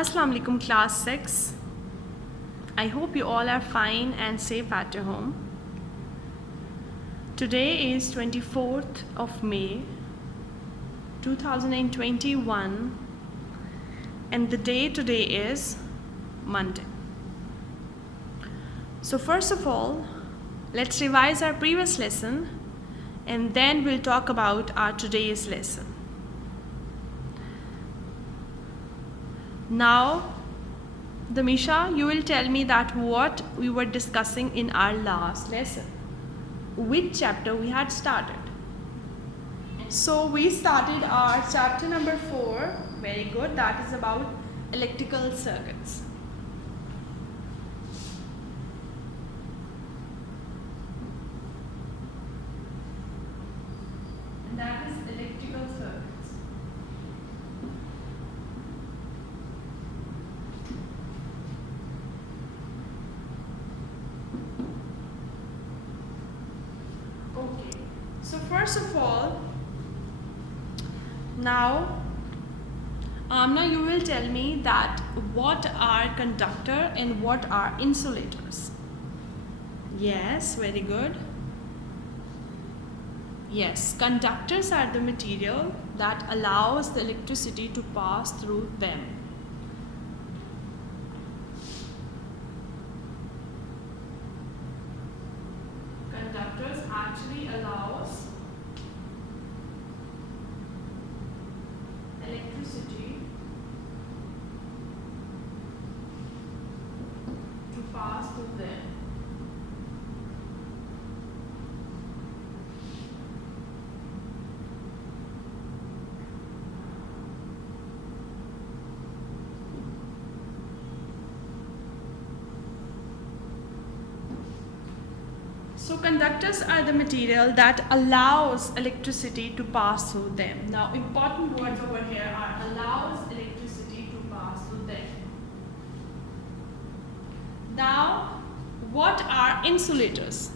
Assalamu alaikum class 6. I hope you all are fine and safe at your home. Today is 24th of May 2021 and the day today is Monday. So first of all, let's revise our previous lesson and then we'll talk about our today's lesson. Now, Damisha, you will tell me that what we were discussing in our last lesson, which chapter we had started. So we started our chapter number 4, very good, that is about electrical circuits. And that is electrical circuits. Okay, so first of all, now Amna, you will tell me that what are conductor and what are insulators. Yes, very good. Yes, conductors are the material that allows the electricity to pass through them. Conductors actually allows electricity to pass through them. So conductors are the material that allows electricity to pass through them. Now important words over here are allows electricity to pass through them. Now what are insulators?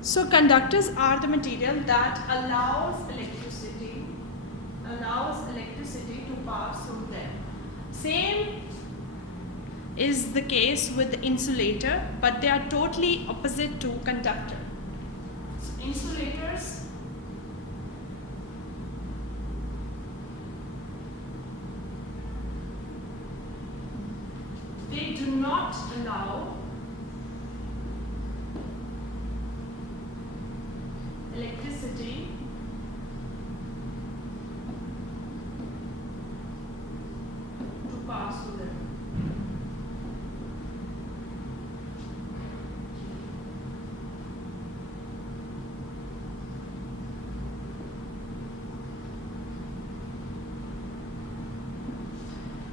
So conductors are the material that allows electricity to pass through them. Same is the case with the insulator, but they are totally opposite to conductor. So insulators they do not allow electricity to pass through them.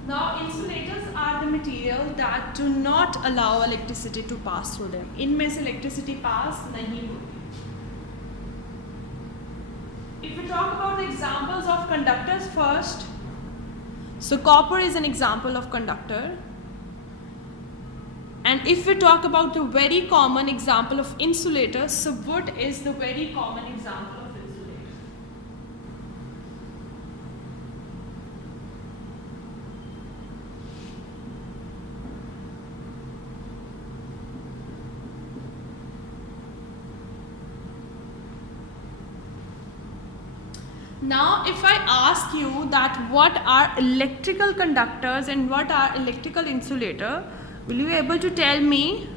Now insulators are the material that do not allow electricity to pass through them. इनमें से electricity pass नहीं होती. If we talk about the examples of conductors first, so copper is an example of conductor. And if we talk about the very common example of insulators, so wood is the very common example of insulator. Now if I ask you that what are electrical conductors and what are electrical insulator, will you be able to tell me?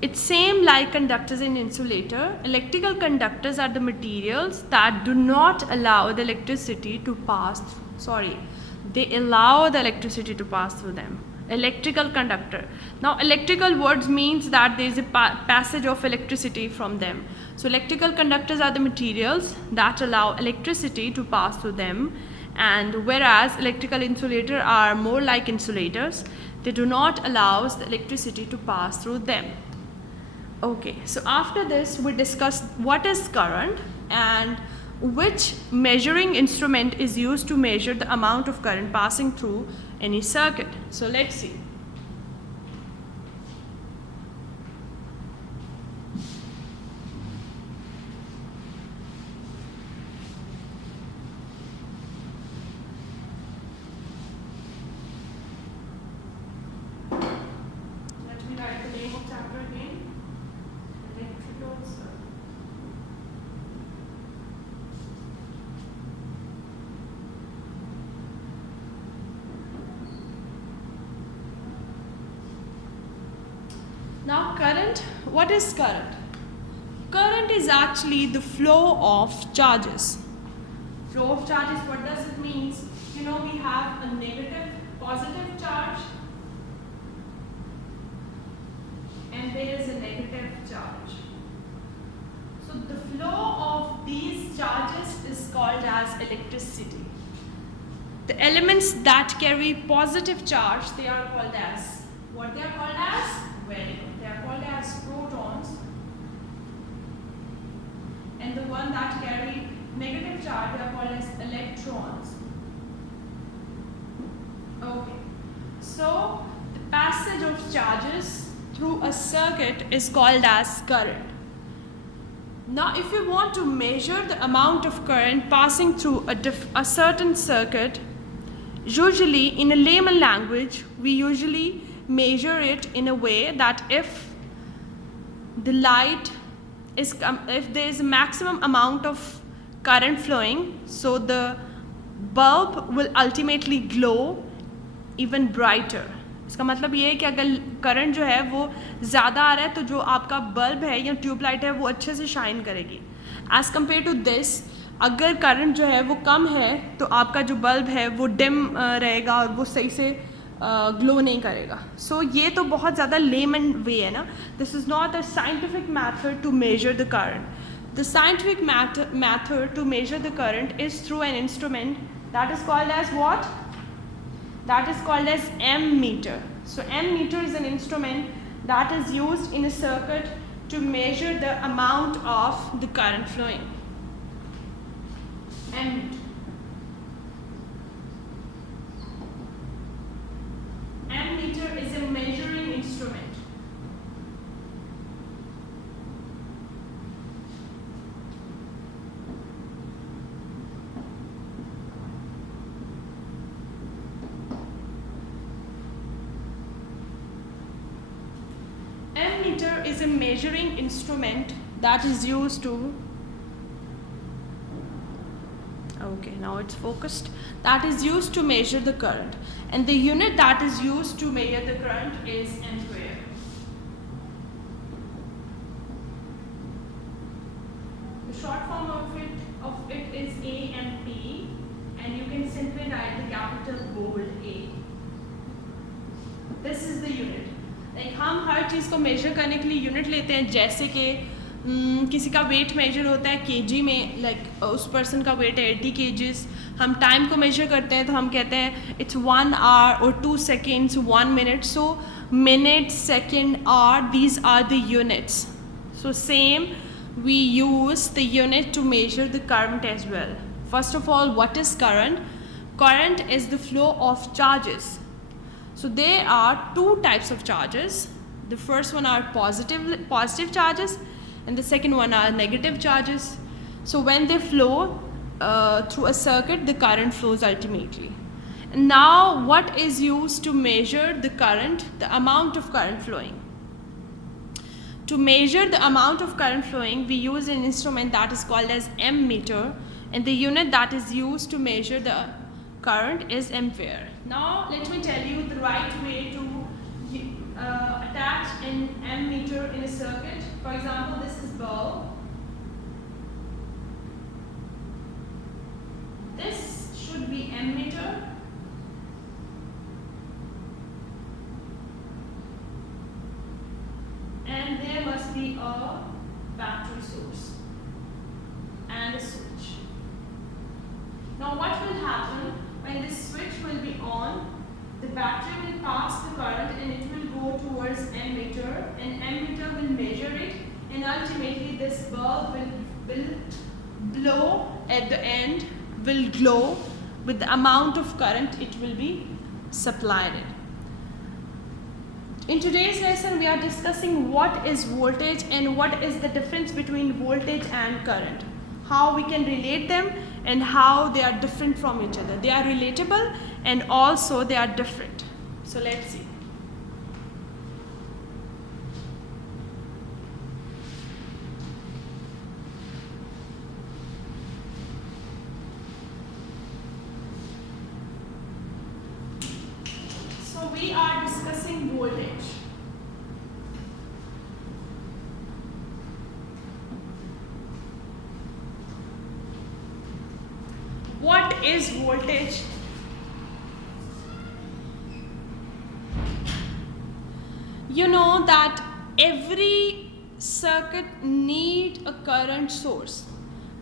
It's same like conductors and insulator. Electrical conductors are the materials that do not allow the electricity to pass, they allow the electricity to pass through them. Electrical conductor. Now electrical words means that there is a passage of electricity from them. So electrical conductors are the materials that allow electricity to pass through them, and whereas electrical insulator are more like insulators, they do not allow the electricity to pass through them. Okay, so after this we discuss what is current and which measuring instrument is used to measure the amount of current passing through any circuit. So let's see. Now current, what is current? Current is actually the flow of charges. Flow of charges, what does it mean? You know, we have a negative, positive charge, and there is a negative charge. So the flow of these charges is called as electricity. The elements that carry positive charge, they are called as, what they are called as? Very good. They are called as protons. And the one that carry negative charge, they are called as electrons. Okay. So the passage of charges through a circuit is called as current. Now if we want to measure the amount of current passing through a certain circuit, usually in a layman language, we usually measure it in a way that if the light is, if there is a maximum amount of current flowing, so the bulb will ultimately glow even brighter. इसका मतलब ये है कि अगर current जो है वो ज़्यादा आ रहा है तो जो आपका बल्ब है या ट्यूबलाइट है वो अच्छे से शाइन करेगी. एज़ कम्पेयर टू दिस, अगर करंट जो है वो कम है तो आपका जो बल्ब है वो डिम रहेगा और वो सही से ग्लो नहीं करेगा. सो ये तो बहुत ज़्यादा लेमन वे है ना. This is not a scientific method to measure the current. The scientific method to measure the current is through an instrument that is called as what? That is called as ammeter. So ammeter is an instrument that is used in a circuit to measure the amount of the current flowing. Ammeter. Ammeter is a measuring instrument. Ammeter is a measuring instrument that is used to, okay, now it's focused, that is used to measure the current, and the unit that is used to measure the current is ampere. The short form of it is AMP, and you can simply write the capital bold A. This is the unit. Like हम हर चीज़ को major करने के लिए unit लेते हैं. जैसे कि किसी का वेट मेजर होता है केजी में, लाइक उस पर्सन का वेट है 80 kgs. हम टाइम को मेजर करते हैं तो हम कहते हैं इट्स 1 hour और 2 seconds, 1 minute. So minute, second, hour, these are the units. So same we use the unit to measure the current as well. First of all, what is current? Current is the flow of charges. So there are two types of charges. The first one are positive charges, and the second one are negative charges. So when they flow through a circuit, the current flows ultimately. And now what is used to measure the current, the amount of current flowing? To measure the amount of current flowing, we use an instrument that is called as ammeter, and the unit that is used to measure the current is ampere. Now let me tell you the right way to attach an ammeter in a circuit. For example, this is bulb. This should be ammeter. And there must be a battery source and a switch. Now what will happen? When this switch will be on, the battery will pass the current and it will go towards ammeter, and ammeter will measure it, and ultimately this bulb will blow at the end, will glow with the amount of current it will be supplied. In today's lesson, we are discussing what is voltage and what is the difference between voltage and current. How we can relate them and how they are different from each other. They are relatable and also they are different. So let's see. we are discussing voltage. What is voltage? You know that every circuit need a current source.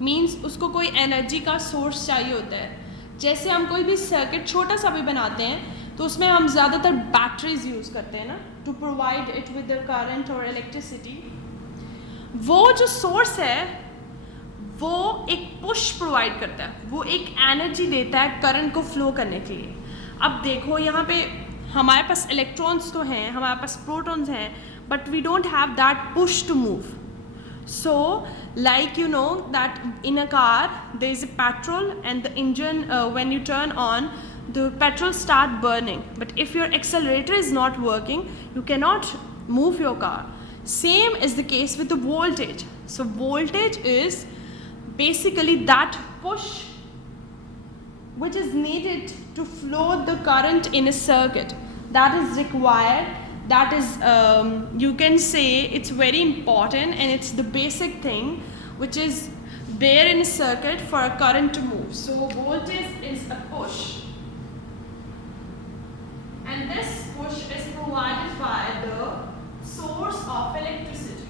Means उसको कोई energy का source चाहिए होता है. जैसे हम कोई भी सर्किट छोटा सा भी बनाते हैं तो उसमें हम ज़्यादातर बैटरीज यूज़ करते हैं ना, to provide it with the current और इलेक्ट्रिसिटी. वो जो सोर्स है वो एक पुश प्रोवाइड करता है, वो एक एनर्जी देता है करंट को फ्लो करने के लिए. अब देखो यहाँ पे हमारे पास इलेक्ट्रॉन्स तो हैं, हमारे पास प्रोटॉन्स हैं, but we don't have that push to move. So like you know that in a car there is a petrol and the engine when you turn on the petrol start burning, but if your accelerator is not working you cannot move your car. Same is the case with the voltage. So voltage is basically that push which is needed to flow the current in a circuit, that is required. That is, you can say it's very important and it's the basic thing which is there in a circuit for a current to move. So voltage is a push, and this push is provided by the source of electricity.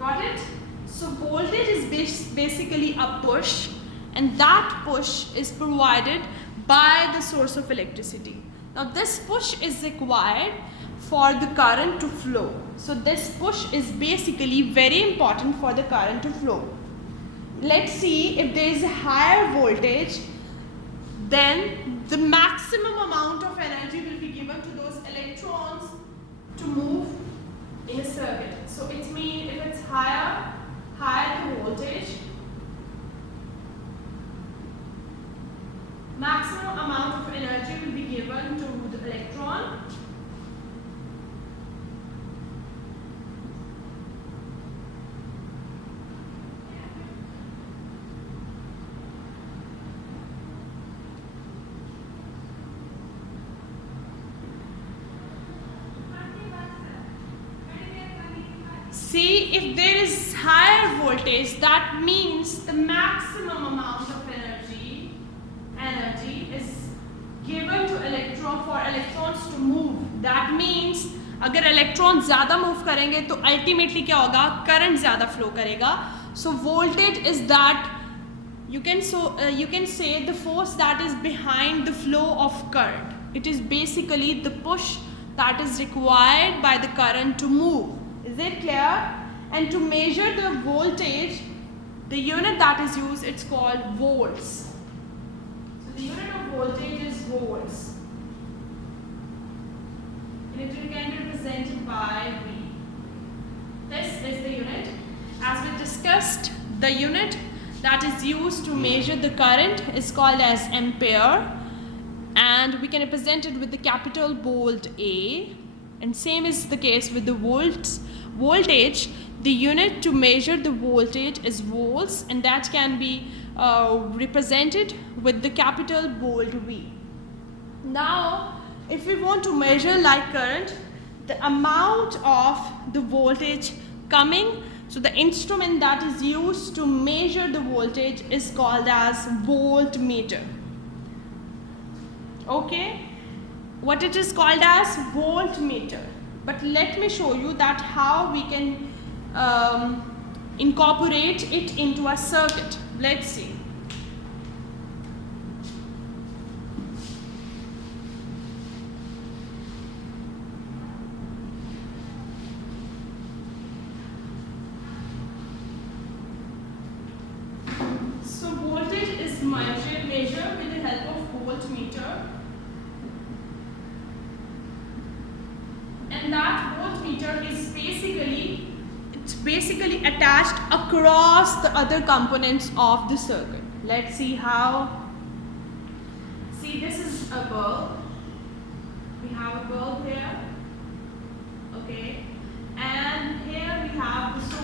Got it? So voltage is basically a push, and that push is provided by the source of electricity. Now this push is required for the current to flow. So this push is basically very important for the current to flow. Let's see, if there is a higher voltage, then the maximum amount of energy will be given to those electrons to move in a circuit. So it means if it's higher the voltage, maximum amount of energy will be given to the electron. See, if there is higher voltage, that means the maximum amount of energy is given to electron for electrons to move. That means अगर electron ज़्यादा move करेंगे तो ultimately क्या होगा, current ज़्यादा flow करेगा. So voltage is that you can say the force that is behind the flow of current. It is basically the push that is required by the current to move. Is it clear? And to measure the voltage, the unit that is used, it's called volts. So the unit of voltage is volts. And it can be represented by V. This is the unit. As we discussed, the unit that is used to measure the current is called as ampere, and we can represent it with the capital bold A. And same is the case with the voltage. The unit to measure the voltage is volts, and that can be represented with the capital bold V. Now, if we want to measure like current, the amount of the voltage coming, so the instrument that is used to measure the voltage is called as voltmeter. Okay, what it is called as voltmeter. But let me show you that how we can incorporate it into a circuit. Let's see. So voltage is measured with the help of voltmeter, and that voltmeter is basically attached across the other components of the circuit. Let's see how. See, this is a bulb. We have a bulb here. Okay, and here we have the source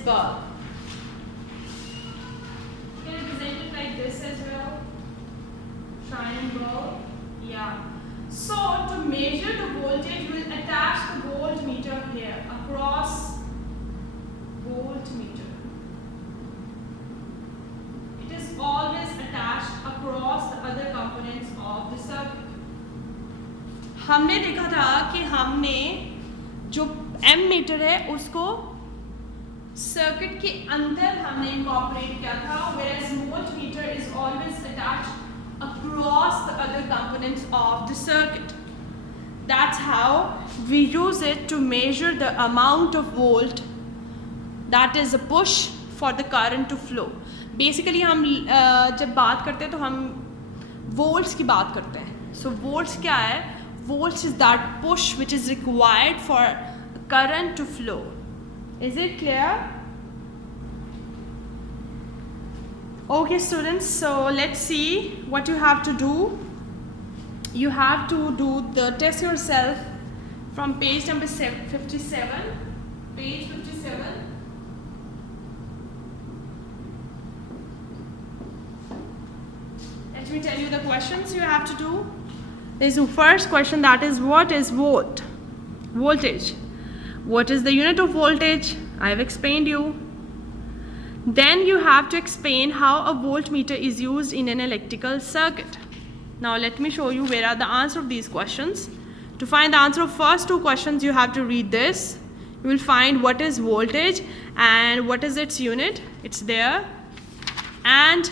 bulb. You can represent it like this as well. Shining bulb. Yeah. So to measure the voltage, we will attach the voltmeter here across voltmeter. It is always attached across the other components of the circuit. हमने देखा था कि हमने जो M metre है उसको circuit के अंदर हमने इनकॉर्पोरेट किया था, whereas voltmeter is always attached across the other components of the circuit. That's how we use it to measure the amount of volt that is a push for the current to flow. Basically हम जब बात करते हैं तो हम volts की बात करते हैं. So volts क्या है? Volts is that push which is required for current to flow. Is it clear? Okay students, so let's see what you have to do. You have to do the test yourself from page number 57. Page 57. Let me tell you the questions you have to do. There's the first question, that is, what is volt? Voltage. What is the unit of voltage? I have explained you. Then you have to explain how a voltmeter is used in an electrical circuit. Now let me show you where are the answer of these questions. To find the answer of first two questions, you have to read this. You will find what is voltage and what is its unit. It's there. And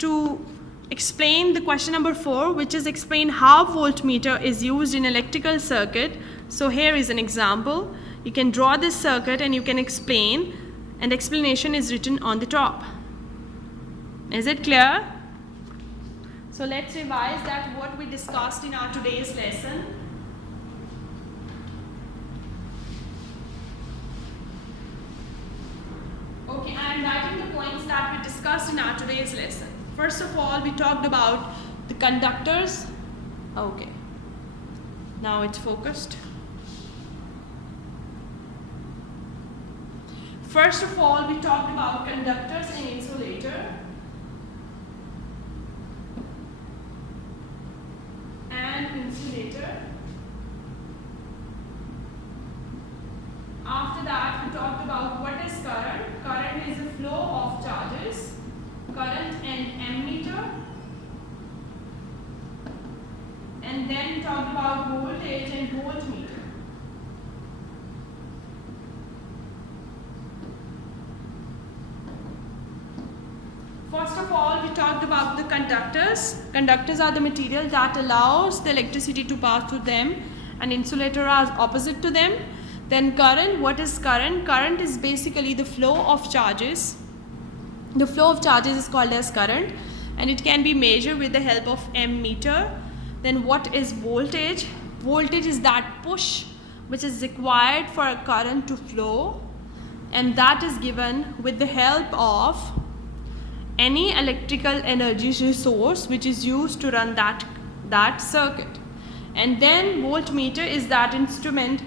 to explain the question number 4, which is explain how voltmeter is used in electrical circuit. So here is an example. You can draw this circuit and you can explain, and explanation is written on the top. Is it clear? So let's revise that what we discussed in our today's lesson. Okay, I am writing the points that we discussed in our today's lesson. First of all, we talked about the conductors. Okay, now it's focused. First of all, we talked about conductors and insulator. And insulator. After that, we talked about what is current. Current is the flow of charges. Current and ammeter. And then we talked about voltage and voltmeter. First of all, we talked about the conductors. Conductors are the material that allows the electricity to pass through them, and insulator are opposite to them. Then current, what is current? Current is basically the flow of charges. The flow of charges is called as current, and it can be measured with the help of ammeter. Then what is voltage? Voltage is that push which is required for a current to flow, and that is given with the help of any electrical energy resource which is used to run that circuit. And then voltmeter is that instrument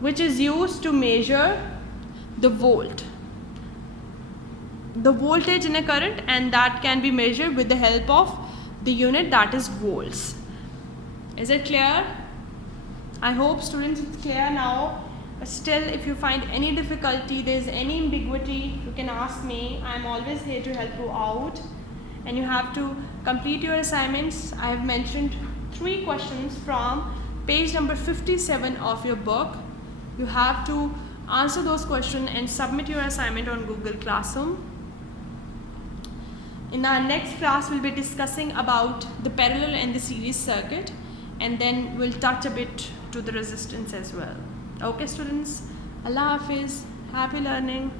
which is used to measure the voltage in a current, and that can be measured with the help of the unit, that is volts. Is it clear? I hope students it's clear now. But still, if you find any difficulty, there's any ambiguity, you can ask me. I'm always here to help you out. And you have to complete your assignments. I have mentioned 3 questions from page number 57 of your book. You have to answer those questions and submit your assignment on Google Classroom. In our next class, we'll be discussing about the parallel and the series circuit, and then we'll touch a bit to the resistance as well. Okay students, Allah Hafiz, happy learning.